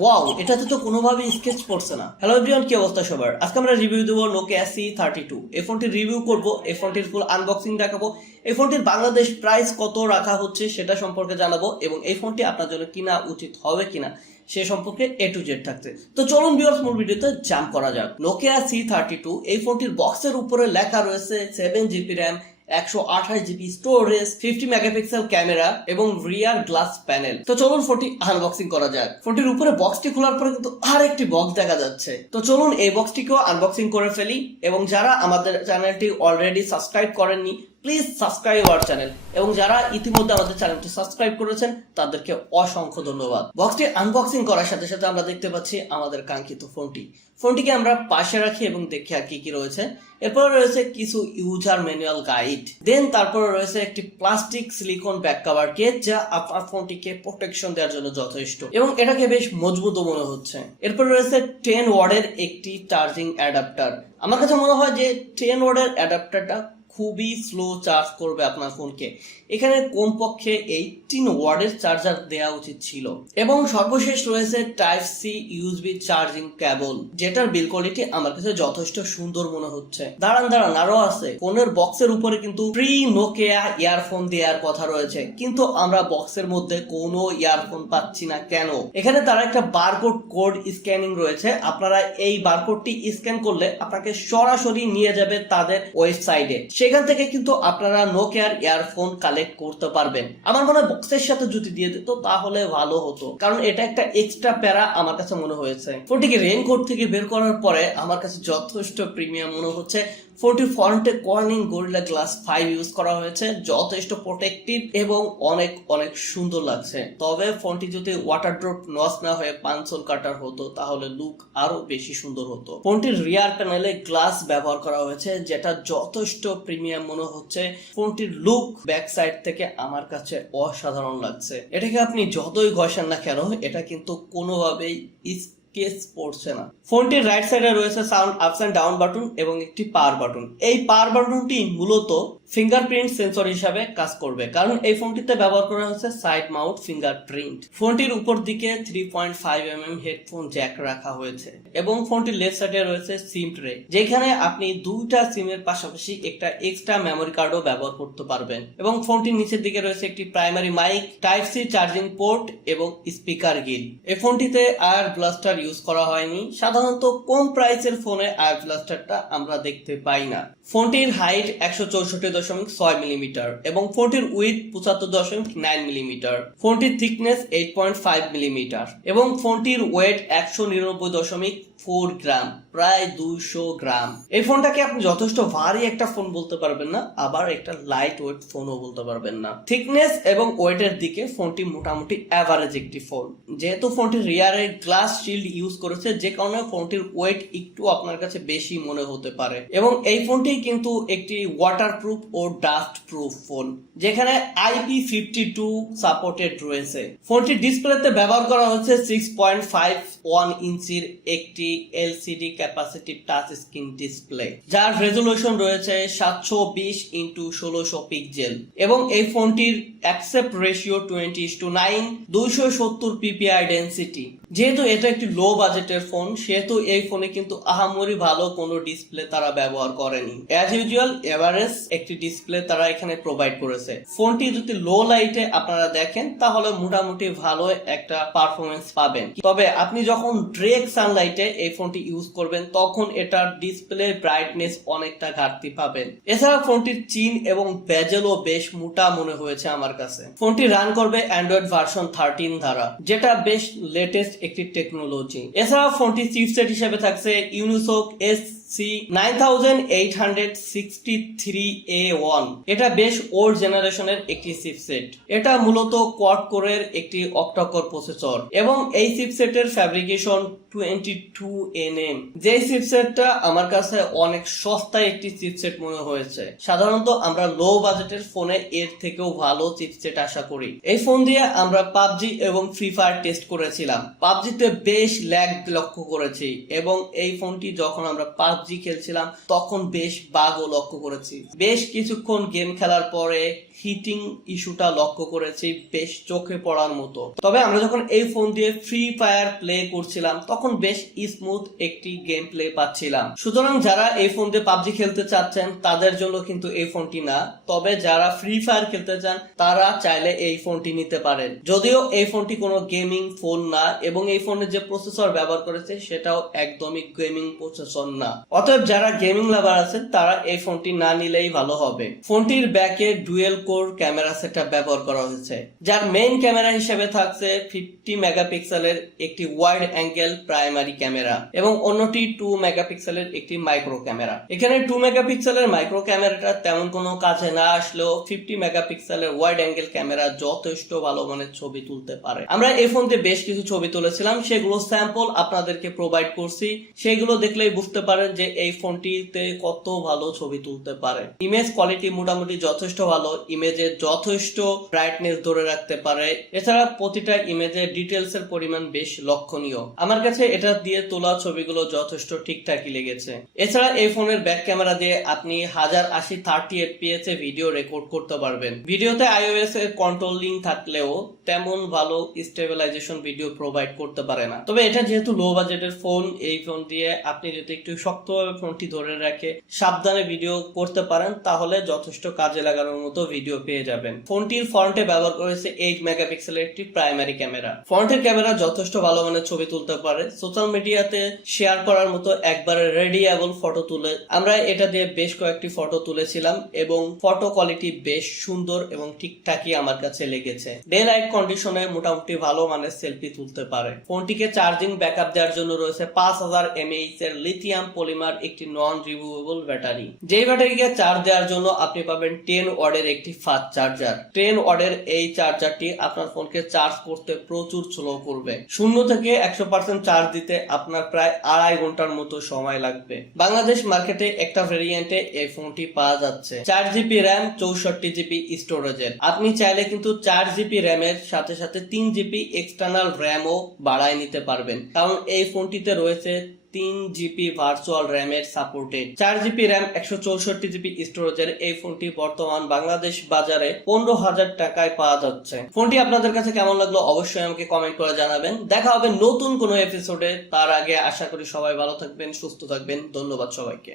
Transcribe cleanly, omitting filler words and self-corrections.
Wow, এটাতে তো কোনোভাবে স্কেচ পড়ছে না। হ্যালো এভরিওয়ান, কি অবস্থা সবার? আজকে আমরা রিভিউ দেবো Nokia C32। এই ফোনটির রিভিউ করব, এই ফোনটির ফুল আনবক্সিং দেখাবো, এই ফোনটির বাংলাদেশ প্রাইস কত রাখা হচ্ছে সেটা সম্পর্কে জানাবো, এবং এই ফোনটি আপনার জন্য কিনা উচিত হবে কিনা সে সম্পর্কে A to Z থাকছে। তো চলুন ভিউয়ার্স, মূল ভিডিওতে জাম্প করা যাক। Nokia C32 এই ফোনটির বক্সের উপরে লেখা রয়েছে 7GB RAM, 128GB storage, 50 megapixel camera এবং রিয়ার গ্লাস প্যানেল। তো চলুন ফোনটি আনবক্সিং করা যাক। ফোনটির উপরে বক্সটি খোলার পরে কিন্তু আরেকটি বক্স দেখা যাচ্ছে। তো চলুন এই বক্সটিকেও আনবক্সিং করে ফেলি, এবং যারা আমাদের চ্যানেলটি অলরেডি সাবস্ক্রাইব করেননি প্লিজ সাবস্ক্রাইব আওয়ার চ্যানেল, এবং যারা ইতিমধ্যে আমাদের চ্যানেলটি সাবস্ক্রাইব করেছেন তাদেরকে অসংখ্য ধন্যবাদ। বক্সটি আনবক্সিং করার সাথে সাথে আমরা দেখতে পাচ্ছি আমাদের কাঙ্ক্ষিত ফোনটিকে আমরা পাশে রাখি এবং দেখি আর কি কি রয়েছে। এরপরে রয়েছে কিছু ইউজার ম্যানুয়াল গাইড, দেন তারপরে রয়েছে একটি plastic silicon back cover case, যা আপনার ফোনটিকে প্রোটেকশন দেওয়ার জন্য যথেষ্ট এবং এটাকে বেশ মজবুত মনে হচ্ছে। এরপর রয়েছে 10 ওয়াটের একটি চার্জিং অ্যাডাপ্টার। আমার কাছে মনে হয় যে 10 ওয়াটের অ্যাডাপ্টারটা খুবই স্লো চার্জ করবে আপনার ফোনকে। এখানে কমপক্ষে 18 ওয়াটের চার্জার দেওয়া উচিত ছিল। এবং সর্বশেষ রয়েছে type C USB charging cable, যেটার বিল কোয়ালিটি আমার কাছে যথেষ্ট সুন্দর মনে হচ্ছে। দাঁড়ান আরো আছে। ফোনের বক্সের উপরে কিন্তু ফ্রি নোকিয়া ইয়ারফোন দেওয়ার কথা রয়েছে, কিন্তু আমরা বক্সের মধ্যে কোনো ইয়ারফোন পাচ্ছি না কেন? এখানে তারা একটা বারকোড কোড স্ক্যানিং রয়েছে। আপনারা এই বারকোডটি স্ক্যান করলে আপনাকে সরাসরি নিয়ে যাবে তাদের ওয়েবসাইটে। সেখান থেকে কিন্তু আপনারা নোকিয়ার ইয়ারফোন কালেক্ট করতে পারবেন। আমার মনে হয় বক্সের সাথে যদি দিয়ে দিত তাহলে ভালো হতো, কারণ এটা একটা এক্সট্রা প্যারা আমার কাছে মনে হয়েছে। ফোনটিকে রেইনকোট থেকে বের করার পরে আমার কাছে যথেষ্ট প্রিমিয়াম মনে হচ্ছে। ফোনটির ফ্রন্টে কর্নিং গরিলা গ্লাস 5 ইউজ করা হয়েছে, যথেষ্ট প্রোটেক্টিভ এবং অনেক অনেক সুন্দর লাগছে। তবে ফোনটি যদি ওয়াটার ড্রপ নচ না হয়ে পাঞ্চল কাটার হতো তাহলে লুক আরো বেশি সুন্দর হতো। ফোনটির রিয়ার প্যানেলে গ্লাস ব্যবহার করা হয়েছে, যেটা যথেষ্ট প্রিমিয়াম মনে হচ্ছে। ফোনটির লুক ব্যাক সাইড থেকে আমার কাছে অসাধারণ লাগছে। এটাকে আপনি যতই ঘষেন না কেন, এটা কিন্তু কোনোভাবেই কেস পড়ছে না। ফোনটির রাইট সাইডে রয়েছে sound ups and down button এবং একটি পাওয়ার বাটন। এই পাওয়ার বাটনটি মূলত ফিঙ্গারপ্রিন্ট সেন্সর হিসাবে কাজ করবে, কারণ এই ফোনটিতে ব্যবহার করা হয়েছে সাইড মাউন্ট ফিঙ্গারপ্রিন্ট। ফোনটির উপর দিকে 3.5mm হেডফোন জ্যাক রাখা হয়েছে, এবং ফোনটির লেফট সাইডে রয়েছে সিম ট্রে, যেখানে আপনি দুইটা সিমের পাশাপাশি একটা এক্সট্রা মেমোরি কার্ডও ব্যবহার করতে পারবেন। এবং ফোনটির নিচের দিকে রয়েছে একটি primary mic, type C charging port এবং স্পিকার গিল। এই ফোনটিতে আয়ার ব্লাস্টার ইউজ করা হয়নি। সাধারণত কম প্রাইসের ফোনে আয়ার ব্লাস্টারটা আমরা দেখতে পাই না। ফোনটির হাইট 164.6 মিলিমিটার এবং ফোনটির উইথ 75.9 মিলিমিটার। ফোনটির থিকনেস 8.5 মিলিমিটার এবং ফোনটির ওয়েট 199.4 গ্রাম, প্রায় 200 গ্রাম। এই ফোনটাকে আপনি যথেষ্ট ভারী একটা ফোন বলতে পারবেন না, আবার একটা লাইট ওয়েট ফোনও বলতে পারবেন না। থিকনেস এবং ওয়েটের দিকে ফোনটি মোটামুটি অ্যাভারেজ একটি ফোন। যেহেতু ফোনটির রিয়ারে গ্লাস শিল্ড ইউজ করেছে, যে কারণে ফোনটির ওয়েট একটু আপনার কাছে বেশি মনে হতে পারে। এবং এই ফোনটি কিন্তু একটি ওয়াটারপ্রুফ ও ডাস্ট প্রুফ ফোন, যেখানে IP52 সাপোর্টেড রয়েছে। ফোনটির ডিসপ্লেতে ব্যবহার করা হচ্ছে 6.51 ইঞ্চির একটি LCD capacitive touch screen display, যার রেজোলিউশন রয়েছে 720x1600 পিক্সেল, এবং এই ফোনটির অ্যাকসেপ্ট রেশিও 20:9, 270 PPI ডেনসিটি। যেহেতু এটা একটি লো বাজেটের ফোন, সেহেতু এই ফোনে কিন্তু আহামরি ভালো কোনো ডিসপ্লে তারা ব্যবহার করেনি। অ্যাজ ইউজুয়াল এভারেজ একটি ডিসপ্লে তারা এখানে প্রোভাইড করেছে। ফোনটি যদি লো লাইটে আপনারা দেখেন তাহলে মোটামুটি ভালো একটা পারফরমেন্স পাবেন। তবে আপনি যখন ডিরেক্ট সানলাইটে এই ফোনটি ইউজ করবেন তখন এটার ডিসপ্লে ব্রাইটনেস অনেকটা ঘাটতি পাবেন। এছাড়া ফোনটির চিন এবং বেজেলও বেশ মোটা মনে হয়েছে আমার কাছে। ফোনটি রান করবে অ্যান্ড্রয়েড ভার্সন 13 দ্বারা, যেটা বেশ লেটেস্ট একটি টেকনোলজি। এছাড়া ফোনটি চিপসেট হিসেবে থাকছে ইউনিসোক SC9863A1। এটা বেশ ওল্ড জেনারেশনের একটি চিপসেট। এটা মূলত কোয়াড কোরের একটি অক্টা কোর প্রসেসর, এবং এই চিপসেটের ফ্যাব্রিকেশন 22 C32NM, যে চিপসেটটা আমার কাছে অনেক সস্তায় একটি চিপসেট মনে হয়েছে। সাধারণত আমরা লো বাজেটের ফোনে এর থেকেও ভালো চিপসেট আশা করি। এই ফোন দিয়ে আমরা পাবজি এবং ফ্রি ফায়ার টেস্ট করেছিলাম। পাবজিতে বেশ ল্যাগ লক্ষ্য করেছি এবং এই ফোনটি যখন আমরা পাবজি খেলছিলাম তখন বেশ বাগও লক্ষ্য করেছি। বেশ কিছুক্ষণ গেম খেলার পরে হিটিং ইস্যুটা লক্ষ্য করেছি, বেশ চোখে পড়ার মতো। তবে আমরা যখন এই ফোন দিয়ে ফ্রি ফায়ার প্লে করছিলাম তখন বেশ স্মুথ একটি গেম প্লে পাচ্ছিলাম। সুতরাং যারা এই ফোন দিয়ে পাবজি খেলতে চাচ্ছেন তাদের জন্য কিন্তু এই ফোনটি না, তবে যারা ফ্রি ফায়ার খেলতে চান তারা চাইলে এই ফোনটি নিতে পারেন। যদিও এই ফোনটি কোনো গেমিং ফোন না এবং এই ফোনের যে প্রসেসর ব্যবহার করেছে সেটাও একদমই গেমিং প্রসেসর না। অতএব যারা গেমিং লাভার আছেন তারা এই ফোনটি না নিলেই ভালো হবে। ফোনটির ব্যাকে ডুয়েল কোর ক্যামেরা সেটআপ ব্যবহার করা হয়েছে, যার মেইন ক্যামেরা হিসেবে থাকছে 50 মেগাপিক্সেলের একটি ওয়াইড অ্যাঙ্গেল প্রাইমারি ক্যামেরা এবং অন্যটি 2 মেগাপিক্সেলের একটি মাইক্রো ক্যামেরা। এখানে 2 মেগাপিক্সেলের মাইক্রো ক্যামেরাটা তেমন কোনো কাজে না আসলেও 50 মেগাপিক্সেলের ওয়াইড অ্যাঙ্গেল ক্যামেরা যথেষ্ট ভালো মানের ছবি তুলতে পারে। আমরা এই ফোন দিয়ে বেশ কিছু ছবি তুলেছিলাম, সেগুলো স্যাম্পল আপনাদেরকে প্রোভাইড করছি, সেগুলো দেখলেই বুঝতে পারেন যে এই ফোনটিতে কত ভালো ছবি তুলতে পারে। ইমেজ কোয়ালিটি মোটামুটি যথেষ্ট ভালো, ইমেজে যথেষ্ট ব্রাইটনেস ধরে রাখতে পারে। এছাড়া প্রতিটা ইমেজে ডিটেলস এর পরিমাণ বেশ লক্ষণীয়। আমার কাছে এটা দিয়ে তোলা ছবিগুলো যথেষ্ট ঠিকঠাকই লেগেছে। এছাড়া এই ফোনের ব্যাক ক্যামেরা দিয়ে আপনি 1080 30 fps এ ভিডিও রেকর্ড করতে পারবেন। ভিডিওতে iOS এর কন্ট্রোলিং থাকলেও তেমন ভালো স্টেবিলাইজেশন ভিডিও প্রোভাইড করতে পারে না। তবে এটা যেহেতু লো বাজেটের ফোন, এই ফোন দিয়ে আপনি যদি একটু শক্তভাবে ফোনটি ধরে রাখে সাবধানে ভিডিও করতে পারেন তাহলে যথেষ্ট কাজে লাগানোর মতো ভিডিও পেয়ে যাবেন। ফোনটির ফ্রন্টে ব্যবহার করেছে 8 মেগাপিক্সেলের একটি প্রাইমারি ক্যামেরা। ফ্রন্টের ক্যামেরা যথেষ্ট ভালো মানের ছবি তুলতে পারে, সোশ্যাল মিডিয়াতে শেয়ার করার মতো একবারে রেডিয়েবল ফটো তুলে আমরা এটা দিয়ে বেশ কয়েকটি ফটো তুলেছিলাম এবং ফটো কোয়ালিটি বেশ সুন্দর এবং ঠিকঠাকই আমার কাছে লেগেছে। ডে লাইট কন্ডিশনে মোটামুটি ভালো মানের সেলফি তুলতে পারে। ফোনটিকে চার্জিং ব্যাকআপ দেওয়ার জন্য রয়েছে 5000 mAh এর লিথিয়াম পলিমার একটি নন রিমুভেবল ব্যাটারি। যেই ব্যাটারিকে চার্জ দেওয়ার জন্য আপনি পাবেন 10 ওয়াটের একটি ফাস্ট চার্জার। 10 ওয়াটের এই চার্জারটি আপনার ফোনকে চার্জ করতে প্রচুর স্লো করবে। 0 থেকে 100% চার্জ দিতে আপনার প্রায় 2.5 ঘন্টার মতো সময় লাগবে। বাংলাদেশ মার্কেটে একটা ভেরিয়েন্টে এই ফোনটি পাওয়া যাচ্ছে 4GB র্যাম 64GB স্টোরেজের। আপনি চাইলে কিন্তু 4GB র্যামের সাথে সাথে 3GB এক্সটার্নাল র্যামও বাড়ায় নিতে পারবেন, কারণ এই ফোনটিতে রয়েছে 3GB ভার্চুয়াল র্যামের সাপোর্টেড। 4GB র্যাম 164GB স্টোরেজের এই ফোনটি বর্তমান বাংলাদেশ বাজারে 15,000 টাকায় পাওয়া যাচ্ছে। ফোনটি আপনাদের কাছে কেমন লাগলো অবশ্যই আমাকে কমেন্ট করে জানাবেন। দেখা হবে নতুন কোনো এপিসোডে, তার আগে আশা করি সবাই ভালো থাকবেন, সুস্থ থাকবেন। ধন্যবাদ সবাইকে।